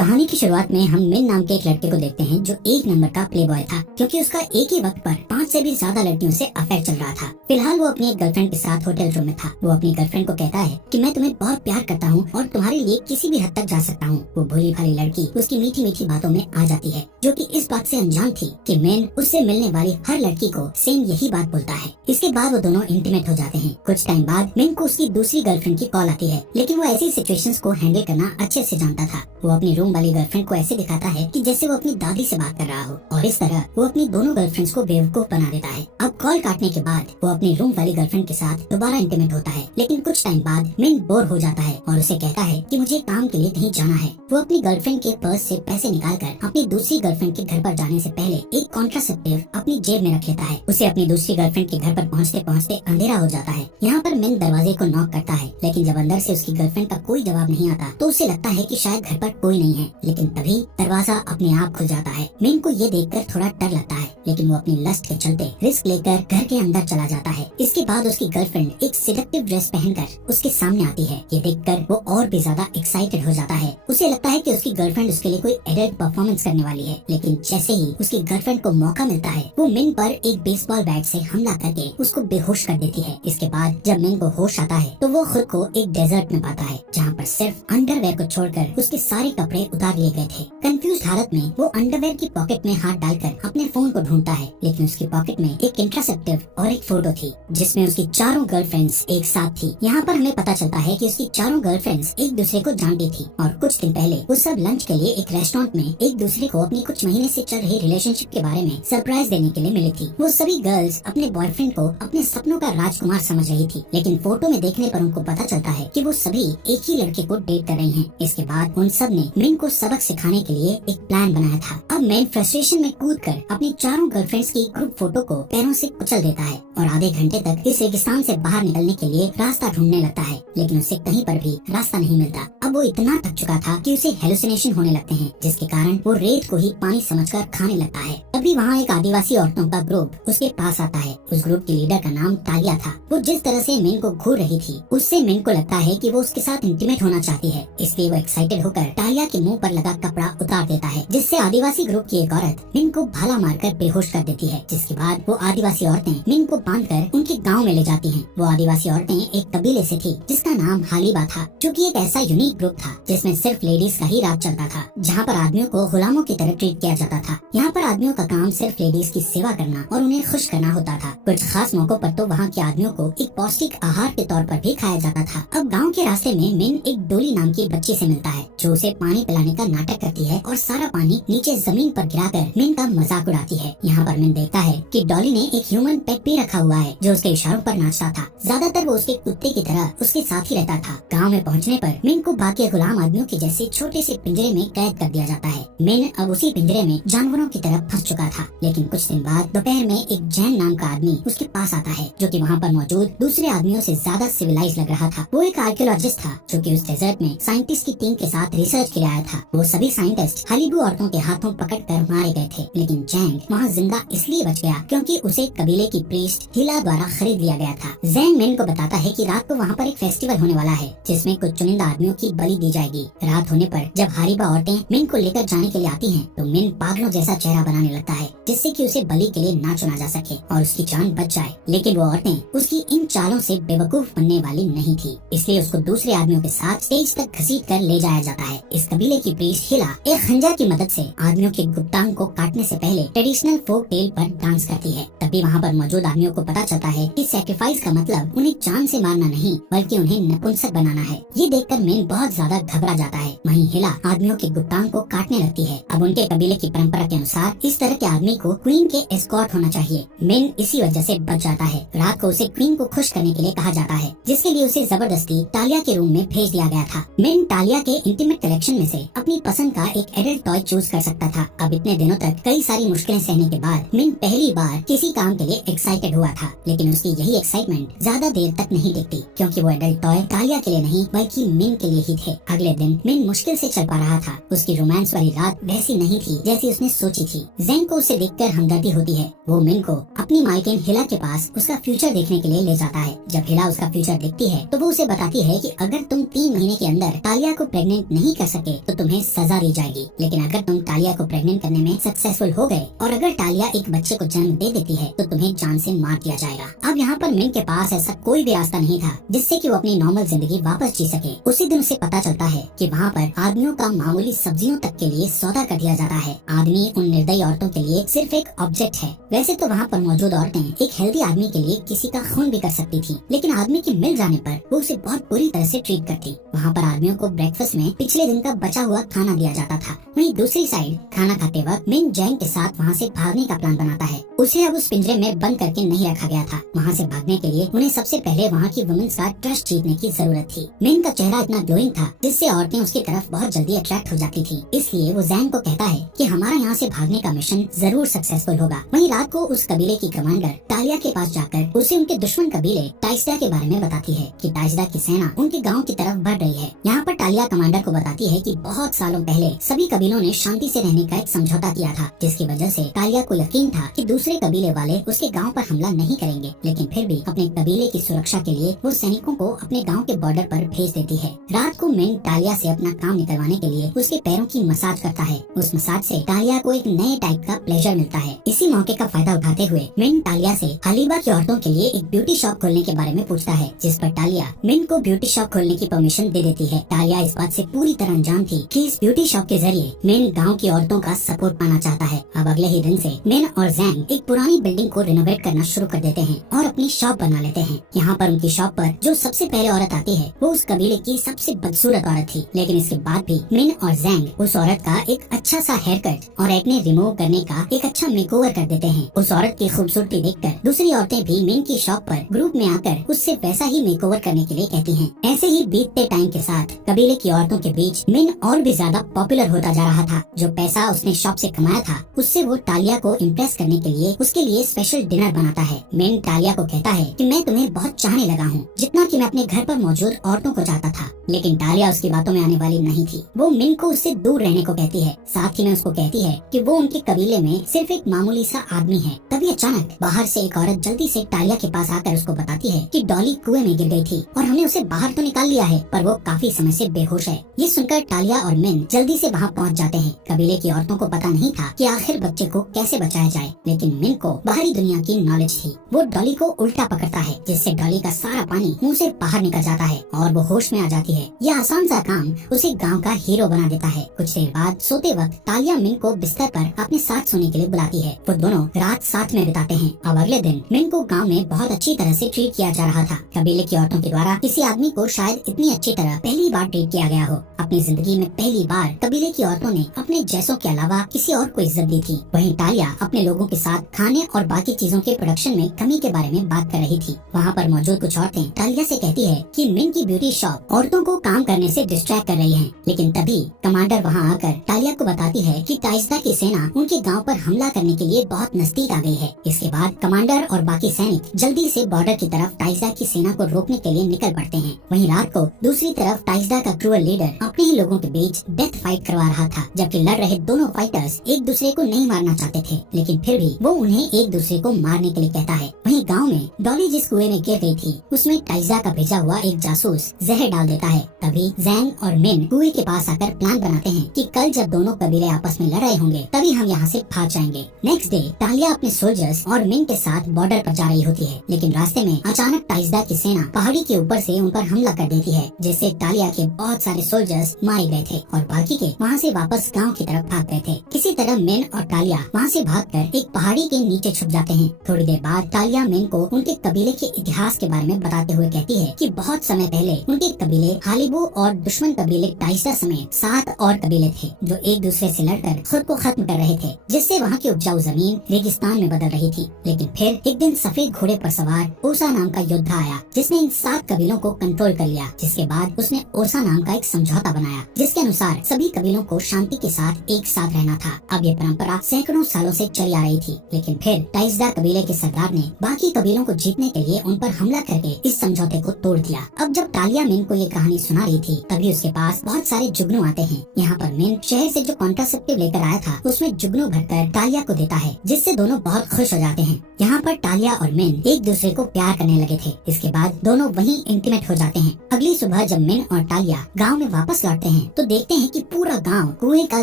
कहानी की शुरुआत में हम मिन नाम के एक लड़के को देखते हैं जो एक नंबर का प्ले बॉय था, क्योंकि उसका एक ही वक्त पर 5 से भी ज्यादा लड़कियों से अफेयर चल रहा था। फिलहाल वो अपनी एक गर्लफ्रेंड के साथ होटल रूम में था। वो अपनी गर्लफ्रेंड को कहता है कि मैं तुम्हें बहुत प्यार करता हूँ और तुम्हारे लिए किसी भी हद तक जा सकता हूँ। वो भोली भाली लड़की उसकी मीठी मीठी बातों में आ जाती है, जो कि इस बात से अनजान थी कि मिन उससे मिलने वाली हर लड़की को सेम यही बात बोलता है। इसके बाद वो दोनों इंटीमेट हो जाते हैं। कुछ टाइम बाद मिन को उसकी दूसरी गर्लफ्रेंड की कॉल आती है, लेकिन वो ऐसी सिचुएशंस को हैंडल करना अच्छे से जानता था। वो अपनी रूम वाली गर्लफ्रेंड को ऐसे दिखाता है कि जैसे वो अपनी दादी से बात कर रहा हो, और इस तरह वो अपनी दोनों गर्लफ्रेंड्स को बेवकूफ बना देता है। अब कॉल काटने के बाद वो अपनी रूम वाली गर्लफ्रेंड के साथ दोबारा इंटीमेट होता है, लेकिन कुछ टाइम बाद मिन बोर हो जाता है और उसे कहता है कि मुझे काम के लिए कहीं जाना है। वो अपनी गर्लफ्रेंड के पर्स से पैसे निकालकर अपनी दूसरी गर्लफ्रेंड के घर पर जाने से पहले एक कॉन्ट्रासेप्टिव अपनी जेब में रख लेता है। उसे अपनी दूसरी गर्लफ्रेंड के घर पर पहुँचते पहुँचते अंधेरा हो जाता है। यहाँ पर मिन दरवाजे को नॉक करता है, लेकिन जब अंदर से उसकी गर्लफ्रेंड का कोई जवाब नहीं आता तो उसे लगता है कि शायद घर पर कोई नहीं है। लेकिन तभी दरवाजा अपने आप खुल जाता है। मिन को ये देखकर थोड़ा डर लगता है, लेकिन वो अपनी लस्ट के चलते रिस्क लेकर घर के अंदर चला जाता है। इसके बाद उसकी गर्लफ्रेंड एक सिडक्टिव ड्रेस पहनकर उसके सामने आती है। ये देखकर वो और भी ज्यादा एक्साइटेड हो जाता है। उसे लगता है कि उसकी गर्लफ्रेंड उसके लिए कोई एडल्ट परफॉर्मेंस करने वाली है, लेकिन जैसे ही उसकी गर्लफ्रेंड को मौका मिलता है वो मिन पर एक बेसबॉल बैट से हमला करके उसको बेहोश कर देती है। इसके बाद जब मिन को होश आता है तो वो खुद को एक डेजर्ट में पाता है, जहाँ पर सिर्फ अंडरवेयर को छोड़कर उसके सारे कपड़े उतार लिए गए थे। कंफ्यूज हालत में वो अंडरवेयर की पॉकेट में हाथ डालकर अपने फोन को ढूंढता है, लेकिन उसकी पॉकेट में एक इंट्रासेप्टिव और एक फोटो थी जिसमें उसकी चारों गर्लफ्रेंड्स एक साथ थी। यहाँ पर हमें पता चलता है कि उसकी चारों गर्लफ्रेंड्स एक दूसरे को जानती थी और कुछ दिन पहले वो सब लंच के लिए एक रेस्टोरेंट में एक दूसरे को अपनी कुछ महीने से चल रही रिलेशनशिप के बारे में सरप्राइज देने के लिए मिली थी। वो सभी गर्ल्स अपने बॉयफ्रेंड को अपने सपनों का राजकुमार समझ रही थी, लेकिन फोटो में देखने पर उनको पता चलता है कि वो सभी एक ही लड़के को डेट कर रही हैं। इसके बाद उन सब ने मिन को सबक सिखाने के लिए एक प्लान बनाया था। अब मिन फ्रस्ट्रेशन में कूदकर अपनी चारों गर्लफ्रेंड्स की ग्रुप फोटो को पैरों से कुचल देता है और आधे घंटे तक इस रेगिस्तान से बाहर निकलने के लिए रास्ता ढूंढने लगता है, लेकिन उसे कहीं पर भी रास्ता नहीं मिलता। अब वो इतना थक चुका था कि उसे हेलुसिनेशन होने लगते हैं, जिसके कारण वो रेत को ही पानी समझकर खाने लगता है। तभी वहाँ एक आदिवासी औरतों का ग्रुप उसके पास आता है। उस ग्रुप की लीडर का नाम तालिया था। वो जिस तरह से मिन को घूर रही थी उससे मिन को लगता है कि वो उसके साथ इंटीमेट होना चाहती है, इसलिए वो एक्साइटेड होकर तालिया के मुंह पर लगा कपड़ा उतार देता है, जिससे आदिवासी ग्रुप की एक औरत मिन को भाला मारकर बेहोश कर देती है। जिसके बाद वो आदिवासी औरतें मिन को बांधकर उनके गाँव में ले जाती है। वो आदिवासी औरतें एक कबीले से थी जिसका नाम हालीबा था, जो कि एक ऐसा यूनिक ग्रुप था जिसमें सिर्फ लेडीज का ही राज चलता था, जहाँ पर आदमियों को गुलामों की तरह ट्रीट किया जाता था। यहाँ पर आदमियों का काम सिर्फ लेडीज की सेवा करना और उन्हें खुश करना होता था। कुछ खास मौकों पर तो वहाँ के आदमियों को एक पौष्टिक आहार के तौर पर भी खाया जाता था। अब गाँव के रास्ते में मिन एक डोली नाम की बच्ची से मिलता है, जो उसे पानी पिलाने का नाटक करती है और सारा पानी नीचे जमीन पर गिराकर मिन का मजाक उड़ाती है। यहाँ पर मिन देखता है कि डॉली ने एक ह्यूमन पेट भी रखा हुआ है जो उसके इशारों पर नाचता था। ज्यादातर वो उसके कुत्ते की तरह उसके साथ ही रहता था। गाँव में पहुँचने पर मिन को बाकी गुलाम आदमियों के जैसे छोटे से पिंजरे में कैद कर दिया जाता है। मिन अब उसी पिंजरे में जानवरों की तरह फंस चुका था, लेकिन कुछ दिन बाद दोपहर में एक जैन नाम का आदमी उसके पास आता है, जो कि वहाँ पर मौजूद दूसरे आदमियों से ज्यादा सिविलाइज लग रहा था। वो एक आर्कियोलॉजिस्ट था जो कि उस डेजर्ट में साइंटिस्ट की टीम के साथ रिसर्च के लिए आया था। वो सभी साइंटिस्ट हालीबू औरतों के हाथों पकड़कर मारे गए थे, लेकिन जैंग वहाँ जिंदा इसलिए बच गया क्योंकि उसे कबीले की प्रीस्ट हिला द्वारा खरीद लिया गया था। जैंग मिन को बताता है कि रात को वहाँ पर एक फेस्टिवल होने वाला है जिसमें कुछ चुनिंदा आदमियों की बलि दी जाएगी। रात होने पर जब हारीबा औरतें मिन को लेकर जाने के लिए आती हैं, तो मिन पागलों जैसा चेहरा बनाने लगता है, जिससे कि उसे बलि के लिए ना चुना जा सके और उसकी जान बच जाए। लेकिन वो औरतें उसकी इन चालों से बेवकूफ बनने वाली नहीं थी, इसलिए उसको दूसरे आदमियों के साथ स्टेज तक घसीट कर ले जाया जाता है। इस कबीले की प्रीस्ट हिला एक खंजर की मदद से आदमियों के गुप्तांग को काटने से पहले ट्रेडिशनल फोक टेल पर डांस करती है। तभी वहाँ पर मौजूद आदमियों को पता चलता है कि सैक्रिफाइस का मतलब उन्हें जान से मारना नहीं, बल्कि उन्हें नपुंसक बनाना है। ये देखकर मिन बहुत ज्यादा घबरा जाता है। वहीं हिला आदमियों के गुप्तांग को काटने लगती है। अब उनके कबीले की परंपरा के अनुसार इस तरह के आदमी को क्वीन के एस्कॉर्ट होना चाहिए। मिन इसी वजह से बच जाता है। रात को उसे क्वीन को खुश करने के लिए कहा जाता है, जिसके लिए उसे जबरदस्ती तालिया के रूम में भेज दिया गया था। मिन तालिया के इंटीमेट कलेक्शन में से अपनी पसंद का एक एडल्ट टॉय चूज कर सकता था। अब इतने दिनों तक कई सारी मुश्किलें सहने के बाद मिन पहली बार किसी काम के लिए एक्साइटेड हुआ था, लेकिन उसकी यही एक्साइटमेंट ज्यादा देर तक नहीं टिकती, क्योंकि वो एडल्ट टॉय तालिया के लिए नहीं बल्कि मिन के लिए ही थे। अगले दिन मिन मुश्किल से चल पा रहा था। उसकी रोमांस वाली रात वैसी नहीं थी जैसी उसने सोची थी। जैंग को उसे देखकर हमदर्दी होती है। वो मिन को अपनी मालकिन हिला के पास उसका फ्यूचर देखने के लिए ले जाता है। जब हिला उसका फ्यूचर देखती है तो वो उसे बताती है कि अगर तुम 3 महीने के अंदर तालिया को प्रेग्नेंट नहीं कर सके तो तुम्हें सजा दी जाएगी, लेकिन अगर तुम तालिया को प्रेग्नेंट करने में सक्सेसफुल हो गए और अगर तालिया एक बच्चे को जन्म दे देती है तो तुम्हें जान से मार दिया जाएगा। अब यहाँ पर मिन के पास ऐसा कोई भी रास्ता नहीं था जिससे कि वो अपनी नॉर्मल जिंदगी वापस जी सके। उसी दिन उसे पता चलता है कि वहाँ पर आदमियों का मामूली सब्जियों तक के लिए सौदा कर दिया जाता है। आदमी उन निर्दयी औरतों के लिए सिर्फ एक ऑब्जेक्ट है। वैसे तो वहाँ पर मौजूद औरतें एक हेल्दी आदमी के लिए किसी का खून भी कर सकती थी, लेकिन आदमी के मिल जाने पर वो उसे बहुत बुरी तरह से ट्रीट करती। वहाँ पर आदमियों को ब्रेकफास्ट में पिछले दिन का बचा हुआ खाना दिया जाता था। वहीं दूसरी साइड खाना खाते वक्त मिन जैंग के साथ वहाँ से भागने का प्लान बनाता है। उसे अब उस पिंजरे में बंद करके नहीं रखा गया था। वहाँ से भागने के लिए उन्हें सबसे पहले वहाँ की वुमेन्स का ट्रस्ट जीतने की जरूरत थी। मिन का चेहरा इतना ग्लोइंग था जिससे औरतें उसकी तरफ बहुत जल्दी अट्रैक्ट हो जाती थी। इसलिए वो जैंग को कहता है कि हमारा यहाँ से भागने का मिशन जरूर सक्सेसफुल होगा। वहीं रात को उस कबीले की कमांडर तालिया के पास जाकर उसे उनके दुश्मन कबीले टाइस्डा के बारे में बताती है कि टाइस्डा की सेना उनके गांव की तरफ बढ़ रही है। यहाँ पर तालिया कमांडर को बताती है कि बहुत सालों पहले सभी कबीलों ने शांति से रहने का एक समझौता किया था, जिसकी वजह से तालिया को यकीन था कि दूसरे कबीले वाले उसके गांव पर हमला नहीं करेंगे, लेकिन फिर भी अपने कबीले की सुरक्षा के लिए वो सैनिकों को अपने गांव के बॉर्डर पर भेज देती है। रात को मिन तालिया से अपना काम निकलवाने के लिए उसके पैरों की मसाज करता है। उस मसाज से तालिया को एक नए टाइप का प्लेजर मिलता है। इसी मौके का फायदा उठाते हुए मिन तालिया से हालिबा की औरतों के लिए एक ब्यूटी शॉप खोलने के बारे में पूछता है, जिस पर तालिया मिन को ब्यूटी शॉप खोलने की परमिशन दे देती है। तालिया इस बात से पूरी तरह अनजान थी कि इस ब्यूटी शॉप के जरिए मिन गांव की औरतों का सपोर्ट पाना चाहता है। अब अगले ही दिन से मिन और जैंग एक पुरानी बिल्डिंग को रिनोवेट करना शुरू कर देते हैं और अपनी शॉप बना लेते हैं। यहाँ पर उनकी शॉप पर जो सबसे पहले औरत आती है वो उस कबीले की सबसे बदसूरत औरत थी, लेकिन इसके बाद भी मिन और जैंग उस औरत का एक अच्छा सा हेयर कट और एक्ने रिमूव करने का एक अच्छा मेकओवर कर देते हैं। उस औरत की खूबसूरती देखकर दूसरी औरतें भी मिन की शॉप पर ग्रुप में आकर उससे वैसा ही मेकओवर करने के लिए कहती हैं। ऐसे ही बीतते टाइम के साथ कबीले की औरतों के बीच मिन और भी ज्यादा पॉपुलर होता जा रहा था। जो पैसा उसने शॉप से कमाया था उससे वो तालिया को इम्प्रेस करने के लिए उसके लिए स्पेशल डिनर बनाता है। मिन तालिया को कहता है कि मैं तुम्हें बहुत चाहने लगा हूँ, जितना कि मैं अपने घर पर मौजूद औरतों को चाहता था, लेकिन तालिया उसकी बातों में आने वाली नहीं थी। वो मिन को उससे दूर रहने को कहती है। साथ ही में उसको कहती है कि वो उनके कबीले में सिर्फ एक मामूली सा आदमी है। तभी अचानक बाहर से एक औरत जल्दी से तालिया के पास आकर उसको बताती है कि डॉली कुएं में गिर गई थी और हमने उसे बाहर तो निकाल लिया है, पर वो काफी समय से बेहोश है। ये सुनकर तालिया और मिन जल्दी से वहाँ पहुँच जाते हैं। कबीले की औरतों को पता नहीं था कि आखिर बच्चे को कैसे बचाया जाए, लेकिन मिन को बाहरी दुनिया की नॉलेज थी। वो डॉली को उल्टा पकड़ता है, जिससे डॉली का सारा पानी मुंह से बाहर निकल जाता है और वो होश में आ जाती है। यह आसान सा काम उसे गांव का हीरो बना देता है। कुछ देर बाद सोते वक्त तालिया मिन को बिस्तर पर अपने साथ सोने के लिए बुलाती है। वो दोनों रात साथ में बिताते हैं। अब अगले दिन मिन को गांव में बहुत अच्छी तरह से ट्रीट किया जा रहा था। कबीले की औरतों के द्वारा किसी आदमी को शायद इतनी अच्छी तरह पहली बार ट्रीट किया गया हो। अपनी जिंदगी में पहली बार कबीले की औरतों ने अपने जैसों के अलावा किसी और को इज्जत दी थी। वहीं तालिया अपने लोगों के साथ खाने और बाकी चीजों के प्रोडक्शन में कमी के बारे में बात कर रही थी। वहाँ पर मौजूद कुछ औरतें तालिया से कहती है कि मिन की ब्यूटी शॉप औरतों को काम करने से डिस्ट्रैक्ट कर रही है, लेकिन तभी कमांडर वहाँ आकर तालिया को बताती है कि टाइस्डा की सेना उनके गांव पर हमला करने के लिए बहुत नजदीक आ गई है। इसके बाद कमांडर और बाकी सैनिक जल्दी से बॉर्डर की तरफ टाइस्डा की सेना को रोकने के लिए निकल पड़ते हैं। वहीं रात को दूसरी तरफ टाइस्डा का क्रूअल लीडर अपने ही लोगों के बीच डेथ फाइट करवा रहा था, जबकि लड़ रहे दोनों फाइटर्स एक दूसरे को नहीं मारना चाहते थे, लेकिन फिर भी वो उन्हें एक दूसरे को मारने के लिए कहता है। वहीं गांव में डॉली जिस कुएं में गिर गई थी उसमें टाइस्डा का भेजा हुआ एक जासूस जहर डाल देता है। तभी जैंग और मिन कुएं के पास आकर प्लान बनाते हैं कि कल जब दोनों कबीले आपस में लड़ रहे होंगे तभी हम यहाँ से भाग जाएंगे। नेक्स्ट डे तालिया अपने सोल्जर्स और मिन के साथ बॉर्डर पर जा रही होती है, लेकिन रास्ते में अचानक टाइस्डा की सेना पहाड़ी के ऊपर से उन पर हमला कर देती है, जिससे तालिया के बहुत सारे सोल्जर्स मारे गए थे और बाकी के वहाँ से वापस गाँव की तरफ भाग गए थे। किसी तरह मिन और तालिया वहाँ से भागकर एक पहाड़ी के नीचे छुप जाते हैं। थोड़ी देर बाद तालिया मिन को उनके कबीले के इतिहास के बारे में बताते हुए कहती है कि बहुत समय पहले उनके कबीले हालिबू और दुश्मन कबीले टाइस्डा समेत 7 और कबीले थे जो एक दूसरे से लड़कर खुद को खत्म कर रहे थे, जिससे वहाँ की उपजाऊ जमीन रेगिस्तान में बदल रही थी। लेकिन फिर एक दिन सफेद घोड़े पर सवार ओसा नाम का योद्धा आया, जिसने इन 7 कबीलों को कंट्रोल कर लिया। जिसके बाद उसने ओसा नाम का एक समझौता बनाया, जिसके अनुसार सभी कबीलों को शांति के साथ एक साथ रहना था। अब ये परंपरा सैकड़ों सालों से चली आ रही थी, लेकिन फिर टाइस्डा कबीले के सरदार ने बाकी कबीलों को जीतने के लिए उन पर हमला करके इस समझौते को तोड़ दिया। अब जब तालिया मिन को ये कहानी सुना रही थी तभी उसके पास बहुत सारे जुगनू आते हैं। यहाँ पर मिन शहर से जो कॉन्ट्रासेप्टिव लेकर आया था उसमें जुगनू भरकर तालिया को देता है, जिससे दोनों बहुत खुश हो जाते हैं। यहाँ पर तालिया और मिन एक दूसरे को प्यार करने लगे थे। इसके बाद दोनों वहीं इंटीमेट हो जाते हैं। अगली सुबह जब मिन और तालिया गांव में वापस लौटते हैं तो देखते हैं कि पूरा गांव कुएं का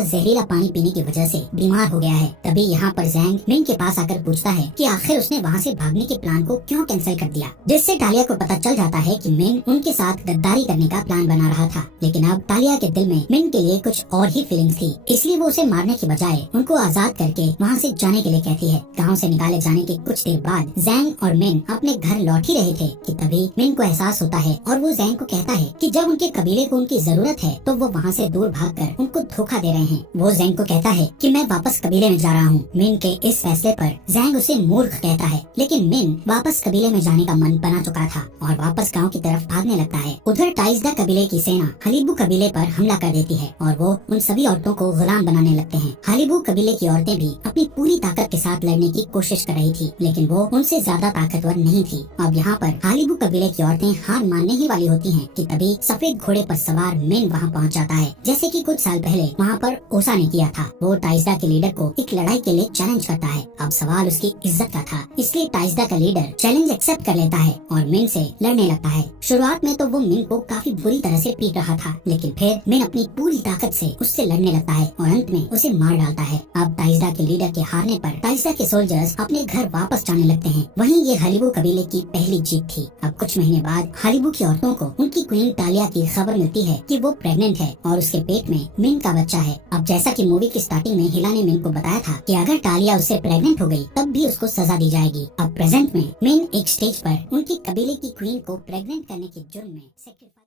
जहरीला पानी पीने की वजह से बीमार हो गया है। तभी यहाँ पर जैंग मिन के पास आकर पूछता है कि आखिर उसने वहाँ से भागने के प्लान को क्यों कैंसिल कर दिया, जिससे तालिया को पता चल जाता है कि मिन उनके साथ गद्दारी करने का प्लान बना रहा था। लेकिन अब तालिया के दिल में मिन के लिए कुछ और ही फीलिंग्स थी, इसलिए वो उसे मारने की बजाय उनको आजाद करके वहाँ से जाने के लिए कहती है। गाँव से निकाले जाने के कुछ देर बाद जैंग और मिन अपने घर लौट ही रहे थे कि तभी मिन को एहसास होता है और वो जैंग को कहता है कि जब उनके कबीले को उनकी जरूरत है तो वो वहाँ से दूर भागकर उनको धोखा दे रहे हैं। वो जैंग को कहता है कि मैं वापस कबीले में जा रहा हूँ। मिन के इस फैसले पर जैंग उसे मूर्ख कहता है, लेकिन मिन वापस कबीले में जाने का मन बना चुका था और वापस गाँव की तरफ भागने लगता है। उधर टाइजदा कबीले की सेना हालिबू कबीले पर हमला कर देती है और वो उन सभी औरतों को गुलाम बनाने लगते हैं। हालिबू कबीले की औरतें भी अपनी पूरी ताकत के साथ लड़ने की कोशिश कर रही थी, लेकिन वो उनसे ज्यादा ताकतवर नहीं थी। अब यहाँ पर हालिबू कबीले की औरतें हार मानने ही वाली होती हैं कि तभी सफेद घोड़े पर सवार मिन वहाँ पहुँच जाता है, जैसे कि कुछ साल पहले वहाँ पर ओसा ने किया था। वो टाइजदा के लीडर को एक लड़ाई के लिए चैलेंज करता है। अब सवाल उसकी इज्जत का था, इसलिए टाइजदा का लीडर चैलेंज एक्सेप्ट कर लेता है और मिन से लड़ने लगता है। शुरुआत में तो वो मिन को काफी बुरी तरह से पीट रहा था, लेकिन फिर मिन अपनी पूरी ताकत से उससे लड़ने लगता है और अंत में उसे मार डालता है। अब टाइजदा के लीडर के हारने पर टाइजदा के सोल्जर्स अपने घर वापस जाने लगते हैं। वहीं ये हालिबू कबीले की पहली जीत थी। अब कुछ महीने बाद हालिबू की औरतों को उनकी क्वीन तालिया की खबर मिलती है कि वो प्रेग्नेंट है और उसके पेट में मिन का बच्चा है। अब जैसा कि मूवी की स्टार्टिंग में हिला ने मिन को बताया था कि अगर तालिया उससे प्रेग्नेंट हो गई तब भी उसको सजा दी जाएगी। अब प्रेजेंट में मिन एक स्टेज पर उनकी कबीले की क्वीन को प्रेग्नेंट करने के जुर्म में